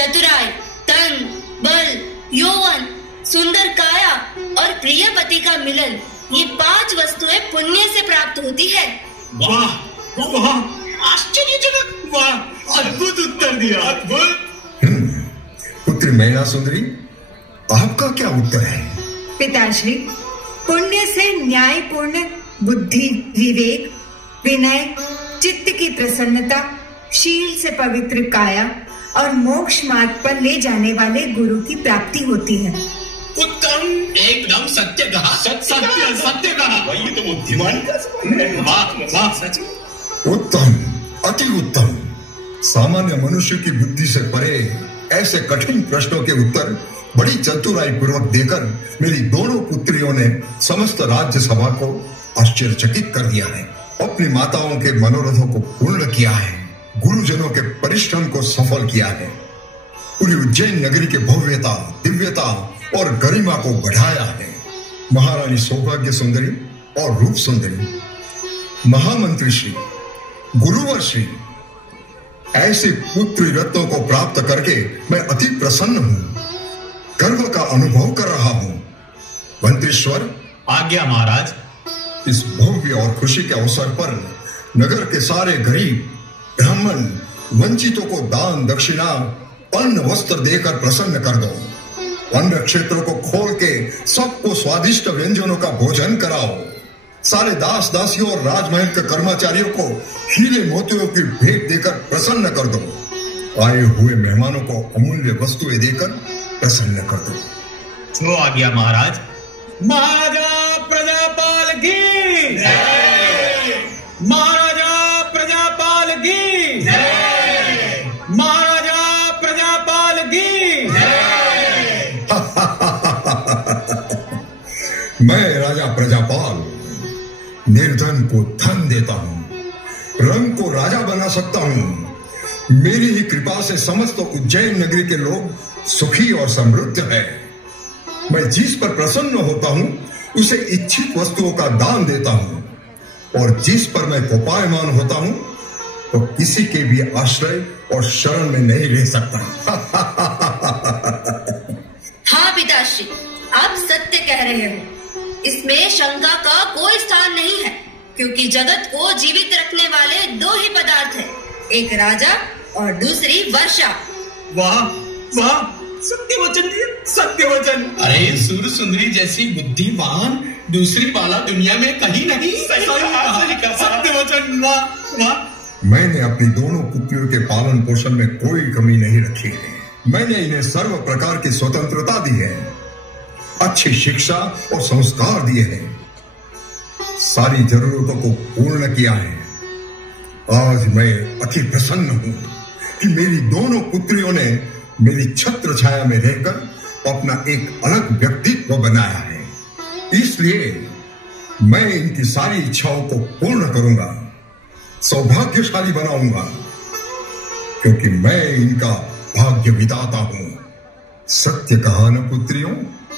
चतुराई, धन, बल, यौवन, सुंदर काया और प्रिय पति का मिलन, ये 5 वस्तुएं पुण्य से प्राप्त होती है। वाह वाह, आश्चर्यजनक, वाह, अद्भुत उत्तर दिया, अद्भुत। पुत्री मैना सुंदरी, आपका क्या उत्तर है? पिताश्री, पुण्य से न्यायपूर्ण बुद्धि, विवेक, विनय, चित्त की प्रसन्नता, शील से पवित्र काया और मोक्ष मार्ग पर ले जाने वाले गुरु की प्राप्ति होती है। उत्तम, एकदम सत्य कहा, सत्य कहा। वही तो बुद्धिमान का सवाल है। वाह वाह, सच। उत्तम, अति उत्तम। सामान्य मनुष्य की बुद्धि से परे ऐसे कठिन प्रश्नों के उत्तर बड़ी चतुराई पूर्वक देकर मेरी दोनों पुत्रियों ने समस्त राज्य सभा को आश्चर्यचकित कर दिया है। अपनी माताओं के मनोरथों को पूर्ण किया है, गुरुजनों के परिश्रम को सफल किया है, पूरी उज्जैन नगरी के भव्यता, दिव्यता और गरिमा को बढ़ाया है। महारानी सौभाग्य सुंदरी और रूप सुंदरी, महामंत्री श्री, गुरुवर श्री, ऐसे पुत्री रत्नों को प्राप्त करके मैं अति प्रसन्न हूं, गर्व का अनुभव कर रहा हूं। मंत्रीश्वर, आज्ञा महाराज। इस भव्य और खुशी के अवसर पर नगर के सारे गरीब, ब्राह्मण, वंचितों को दान दक्षिणा, अन्न वस्त्र देकर प्रसन्न कर दो। अन्न क्षेत्रों को खोल के सबको स्वादिष्ट व्यंजनों का भोजन कराओ। सारे दास दासियों और राजमहल के कर्मचारियों को हीरे मोतियों की भेंट देकर प्रसन्न कर दो। आए हुए मेहमानों को अमूल्य वस्तुएं देकर प्रसन्न कर दो। जो आज्ञा महाराज। महाराजा प्रजापाल की जय, महाराजा प्रजापाल की जय, महाराजा प्रजापाल की जय। मैं राजा प्रजापाल निर्धन को धन देता हूं, रंग को राजा बना सकता हूं। मेरी ही कृपा से समस्त उज्जैन नगरी के लोग सुखी और समृद्ध है। मैं जिस पर प्रसन्न होता हूं उसे इच्छित वस्तुओं का दान देता हूं और जिस पर मैं कोपायमान होता हूं तो किसी के भी आश्रय और शरण में नहीं रह सकता। हाँ पिताश्री, आप सत्य कह रहे हो। इसमें शंका का कोई स्थान नहीं है, क्योंकि जगत को जीवित रखने वाले 2 ही पदार्थ हैं, एक राजा और दूसरी वर्षा। वाह वाह, सत्य वचन दिया, सत्य वचन। अरे सूर सुंदरी जैसी बुद्धिमान दूसरी बाला दुनिया में कहीं नहीं। सत्य वचन, वाह वाह। मैंने अपनी दोनों पुत्रियों के पालन पोषण में कोई कमी नहीं रखी है। मैंने इन्हें सर्व प्रकार की स्वतंत्रता दी है, अच्छी शिक्षा और संस्कार दिए हैं, सारी जरूरतों को पूर्ण किया है। आज मैं अति प्रसन्न हूं कि मेरी दोनों पुत्रियों ने मेरी छत्र छाया में रहकर अपना एक अलग व्यक्तित्व बनाया है। इसलिए मैं इनकी सारी इच्छाओं को पूर्ण करूंगा, सौभाग्यशाली बनाऊंगा, क्योंकि मैं इनका भाग्य विधाता हूं। सत्य कहा न पुत्रियों?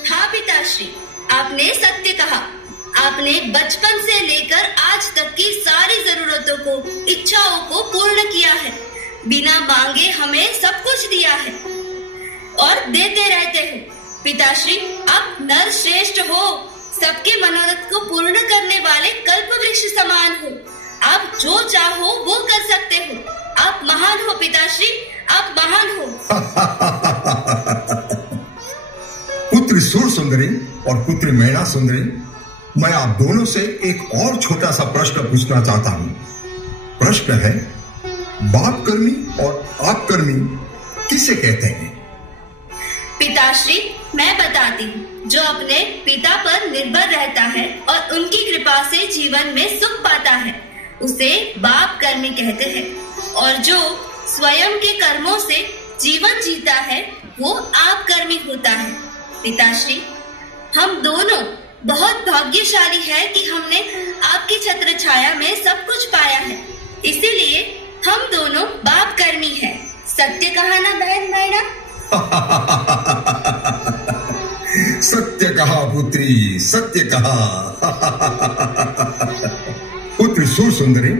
हाँ पिताश्री, आपने सत्य कहा। आपने बचपन से लेकर आज तक की सारी जरूरतों को, इच्छाओं को पूर्ण किया है। बिना मांगे हमें सब कुछ दिया है और देते रहते हो। पिताश्री, आप नर श्रेष्ठ हो, सबके मनोरथ को पूर्ण करने वाले कल्प वृक्ष समान हो। आप जो चाहो वो कर सकते हो। आप महान हो पिताश्री, आप महान हो। पुत्री सूर सुंदरी और पुत्री मैना सुंदरी, मैं आप दोनों से एक और छोटा सा प्रश्न पूछना चाहता हूं। प्रश्न है, बाप कर्मी और आप कर्मी किसे कहते हैं? पिताश्री, मैं बताती हूँ। जो अपने पिता पर निर्भर रहता है और उनकी कृपा से जीवन में सुख पाता है, उसे बाप कर्मी कहते हैं। और जो स्वयं के कर्मों से जीवन जीता है, वो आप कर्मी होता है। पिताश्री, हम दोनों बहुत भाग्यशाली है कि हमने आपकी छत्र छाया में सब कुछ पाया है। इसीलिए हम दोनों बाप कर्मी हैं। सत्य कहा ना बहन मैना? सत्य कहा पुत्री, सत्य कहा। पुत्री सूर सुंदरी,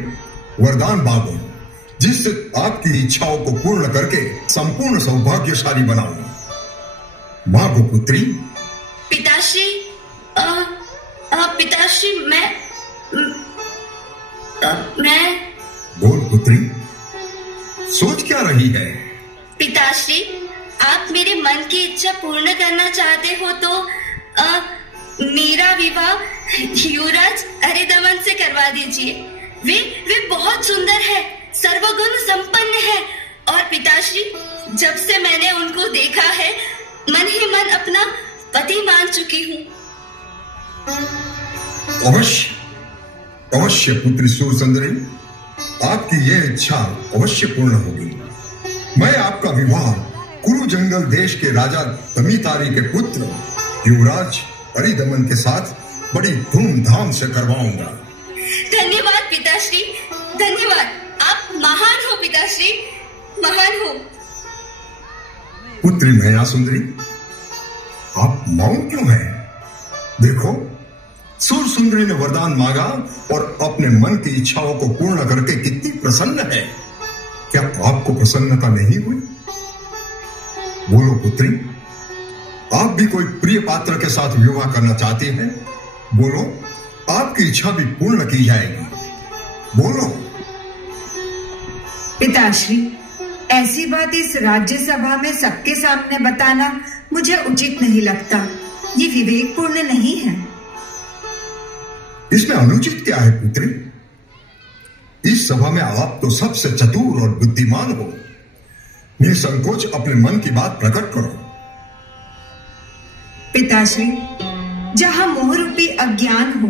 वरदान बाबू, जिससे आपकी इच्छाओं को पूर्ण करके संपूर्ण सौभाग्यशाली बनाऊं। मांगो पुत्री। पिताश्री, पिताश्री मैं बोल पुत्री, सोच क्या रही है? पिताश्री, आप मेरे मन की इच्छा पूर्ण करना चाहते हो तो मेरा विवाह युवराज अरिदमन से करवा दीजिए। वे बहुत सुंदर है, सर्वगुण संपन्न है, और पिताश्री जब से मैंने उनको देखा है मन ही मन अपना पति मान चुकी हूँ। अवश्य अवश्य पुत्री सूरसुंदरी, आपकी यह इच्छा अवश्य पूर्ण होगी। मैं आपका विवाह कुरु जंगल देश के राजा तमितारी के पुत्र युवराज अरिदमन के साथ बड़ी धूमधाम से करवाऊंगा। धन्यवाद पिताश्री, धन्यवाद। आप महान हो पिताश्री, महान हो। पुत्री नया सुंदरी, आप मौन क्यों हैं? देखो, सूर सुंदरी ने वरदान मांगा और अपने मन की इच्छाओं को पूर्ण करके कितनी प्रसन्न है। क्या आपको प्रसन्नता नहीं हुई? बोलो पुत्री, आप भी कोई प्रिय पात्र के साथ विवाह करना चाहती हैं? बोलो, आपकी इच्छा भी पूर्ण की जाएगी। बोलो। पिताश्री, ऐसी बात इस राज्यसभा में सबके सामने बताना मुझे उचित नहीं लगता। ये विवेकपूर्ण नहीं है। इसमें अनुचित क्या है पुत्री? इस सभा में आप तो सबसे चतुर और बुद्धिमान हो। निसंकोच अपने मन की बात प्रकट करो। पिताश्री, जहां मोह रूपी अज्ञान हो